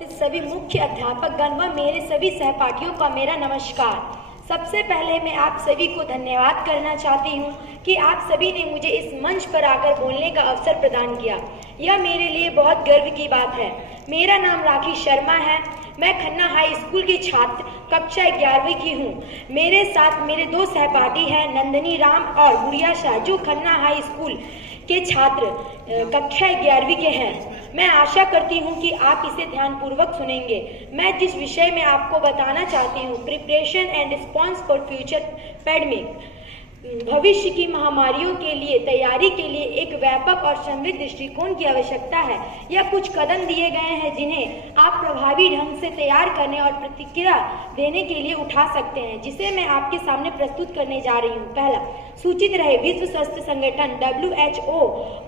उपस्थित सभी मुख्य अध्यापकगण व मेरे सभी सहपाठियों का मेरा नमस्कार। सबसे पहले मैं आप सभी को धन्यवाद करना चाहती हूँ कि आप सभी ने मुझे इस मंच पर आकर बोलने का अवसर प्रदान किया। यह मेरे लिए बहुत गर्व की बात है। मेरा नाम राखी शर्मा है। मैं खन्ना हाई स्कूल की छात्र कक्षा 11वीं की हूँ। मेरे साथ मेरे दो सहपाठी हैं, नंदनी राम और गुड़िया शाह, जो खन्ना हाई स्कूल के छात्र कक्षा 11वीं के हैं। मैं आशा करती हूं कि आप इसे ध्यानपूर्वक सुनेंगे। मैं जिस विषय में आपको बताना चाहती हूं, preparation and response for future pandemic, भविष्य की महामारियों के लिए तैयारी के लिए एक व्यापक और समृद्ध दृष्टिकोण की आवश्यकता है। यह कुछ कदम दिए गए हैं जिन्हें आप प्रभावी ढंग से तैयार करने और प्रतिक्रिया देने के लिए उठा सकते हैं, जिसे मैं आपके सामने प्रस्तुत करने जा रही हूँ। पहला, सूचित रहे विश्व स्वास्थ्य संगठन WHO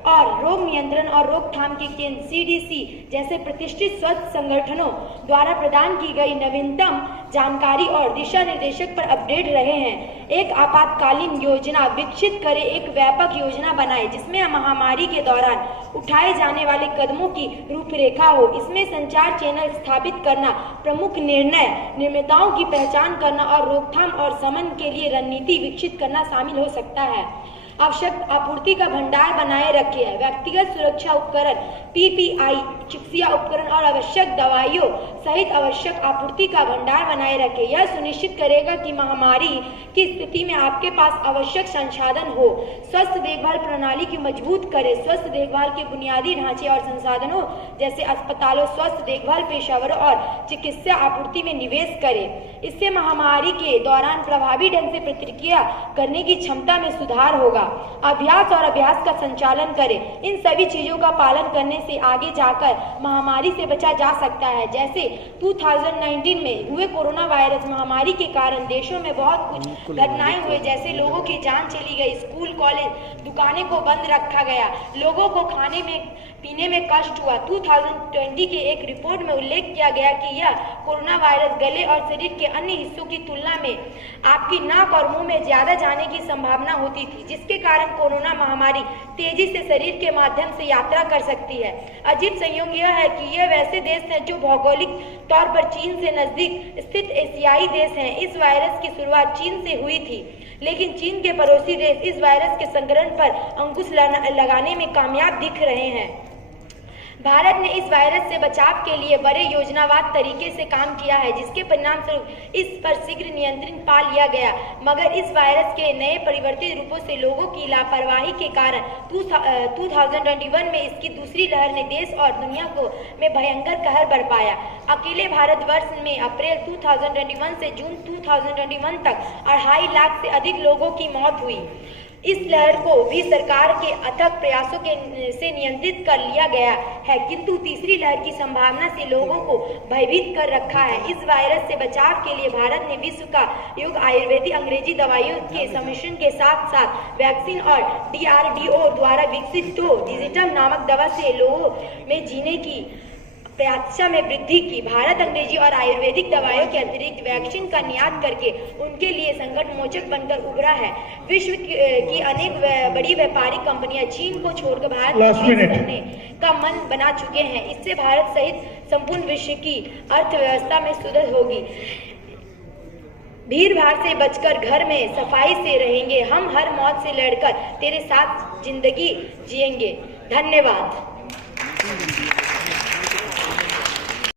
और रोग नियंत्रण और रोकथाम के केंद्र CDC जैसे प्रतिष्ठित स्वास्थ्य संगठनों द्वारा प्रदान की गई नवीनतम जानकारी और दिशा निर्देशक पर अपडेट रहे हैं। एक आपातकालीन योजना विकसित करें, एक व्यापक योजना बनाएं जिसमें महामारी के दौरान उठाए जाने वाले कदमों की रूपरेखा हो। इसमें संचार चैनल स्थापित करना, प्रमुख निर्णय निर्माताओं की पहचान करना और रोकथाम और शमन के लिए रणनीति विकसित करना शामिल हो सकता है। आवश्यक आपूर्ति का भंडार बनाए रखें, व्यक्तिगत सुरक्षा उपकरण PPI, चिकित्सा उपकरण और आवश्यक दवाइयों सहित आवश्यक आपूर्ति का भंडार बनाए रखें। यह सुनिश्चित करेगा कि महामारी की स्थिति में आपके पास आवश्यक संसाधन हो। स्वास्थ्य देखभाल प्रणाली की मजबूत करें, स्वास्थ्य देखभाल के बुनियादी ढांचे और संसाधनों जैसे अस्पतालों, स्वास्थ्य देखभाल पेशेवरों और चिकित्सा आपूर्ति में निवेश करें। इससे महामारी के दौरान प्रभावी ढंग से प्रतिक्रिया करने की क्षमता में सुधार होगा। अभ्यास और अभ्यास का संचालन करें। इन सभी चीजों का पालन करने से आगे जाकर महामारी से बचा जा सकता है। जैसे 2019 में हुए कोरोना वायरस महामारी के कारण देशों में बहुत कुछ घटनाएं हुए, जैसे लोगों की जान चली गई, स्कूल कॉलेज दुकानें को बंद रखा गया, लोगों को खाने में पीने में कष्ट हुआ। 2020 के एक रिपोर्ट में उल्लेख किया गया कि यह कोरोना वायरस गले और शरीर के अन्य हिस्सों की तुलना में आपकी नाक और मुंह में ज्यादा जाने की संभावना होती थी, जिसके कारण कोरोना महामारी तेजी से शरीर के माध्यम से यात्रा कर सकती है। अजीब संयोग यह है कि ये वैसे देश हैं जो भौगोलिक तौर पर चीन से नजदीक स्थित एशियाई देश हैं। इस वायरस की शुरुआत चीन से हुई थी, लेकिन चीन के पड़ोसी देश इस वायरस के संक्रमण पर अंकुश लगाने में कामयाब दिख रहे हैं। भारत ने इस वायरस से बचाव के लिए बड़े योजनाबद्ध तरीके से काम किया है, जिसके परिणामस्वरूप इस पर शीघ्र नियंत्रण पा लिया गया। मगर इस वायरस के नए परिवर्तित रूपों से लोगों की लापरवाही के कारण 2021 में इसकी दूसरी लहर ने देश और दुनिया को में भयंकर कहर बरपाया। अकेले भारतवर्ष में अप्रैल 2021 से जून 2021 तक 2.5 लाख से अधिक लोगों की मौत हुई। इस लहर को भी सरकार के अथक प्रयासों से नियंत्रित कर लिया गया है, किंतु तीसरी लहर की संभावना से लोगों को भयभीत कर रखा है। इस वायरस से बचाव के लिए भारत ने विश्व का युग आयुर्वेदिक अंग्रेजी दवाइयों के सम्मिश्रण के साथ साथ वैक्सीन और DRDO द्वारा विकसित डिजिटम नामक दवा से लोगों में जीने की प्रत्याशा में वृद्धि की। भारत अंग्रेजी और आयुर्वेदिक दवाइयों के अतिरिक्त वैक्सीन का निर्यात करके उनके लिए संकट मोचक बनकर उभरा है। विश्व की अनेक बड़ी व्यापारिक कंपनियां चीन को छोड़कर भारत में निवेश करने का मन बना चुके हैं। इससे भारत सहित संपूर्ण विश्व की अर्थव्यवस्था में सुधार होगी। भीड़ भाड़ से बचकर घर में सफाई से रहेंगे। हम हर मौत से लड़कर तेरे साथ जिंदगी जिएंगे। धन्यवाद।